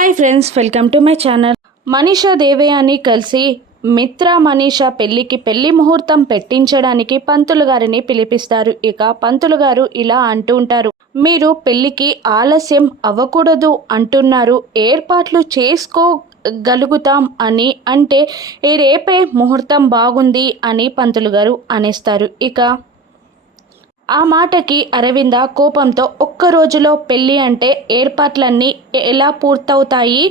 Hi friends, welcome to my channel. Manisha Devayani కలిసి మిత్ర మనీషా పెళ్లి ముహూర్తం పెట్టించడానికి పంతులు గారిని పిలిపిస్తారు. ఇక పంతులు గారు ఇలా అంటూ ఉంటారు, మీరు పెళ్లికి ఆలస్యం అవ్వకూడదు అంటున్నారు, ఏర్పాట్లు చేసుకోగలుగుతాం అని అంటే రేపే ముహూర్తం బాగుంది అని పంతులు గారు అనేస్తారు. ఇక ఆ మాటకి అరవింద కోపంతో ఒక్క రోజులో పెళ్ళి అంటే ఏర్పాట్లన్నీ ఎలా పూర్తవుతాయి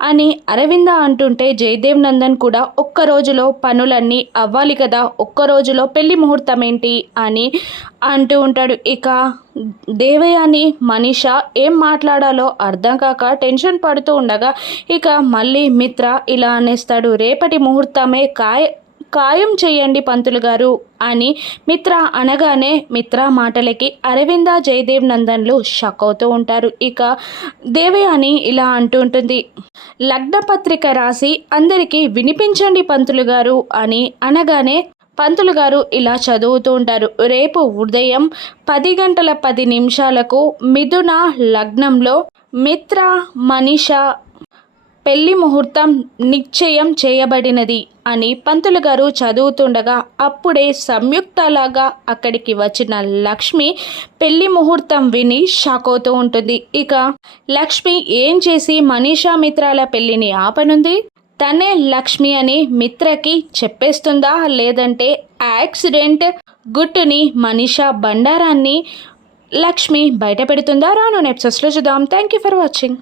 అని అరవింద అంటుంటే జయదేవ్ నందన్ కూడా ఒక్క రోజులో పనులన్నీ అవ్వాలి కదా, ఒక్క రోజులో పెళ్లి ముహూర్తం ఏంటి అని అంటూ ఉంటాడు. ఇక దేవయాని మనీష ఏం మాట్లాడాలో అర్థం కాక టెన్షన్ పడుతూ ఉండగా ఇక మళ్ళీ మిత్ర ఇలా అనేస్తాడు, రేపటి ముహూర్తమే ఖాయం చేయండి పంతులు గారు అని మిత్ర అనగానే మిత్ర మాటలకి అరవింద జయదేవ్ నందన్లు షాక్ అవుతూ ఉంటారు. ఇక దేవయాని ఇలా అంటూ ఉంటుంది, లగ్న పత్రిక రాసి అందరికీ వినిపించండి పంతులు గారు అని అనగానే పంతులు గారు ఇలా చదువుతూ ఉంటారు, రేపు ఉదయం 10 గంటల 10 నిమిషాలకు మిథున లగ్నంలో మిత్ర మనీష పెళ్లి ముహూర్తం నిశ్చయం చేయబడినది అని పంతులు గారు చదువుతుండగా అప్పుడే సంయుక్తలాగా అక్కడికి వచ్చిన లక్ష్మి పెళ్లి ముహూర్తం విని షాక్ అవుతూ ఉంటుంది. ఇక లక్ష్మి ఏం చేసి మనీషా మిత్రాల పెళ్లిని ఆపనుంది? తనే లక్ష్మి అని మిత్రకి చెప్పేస్తుందా, లేదంటే యాక్సిడెంట్ గుట్టుని మనీషా బండారాన్ని లక్ష్మి బయట పెడుతుందా? రాను ఎపిసోడ్స్లో చూద్దాం. Thank you for watching.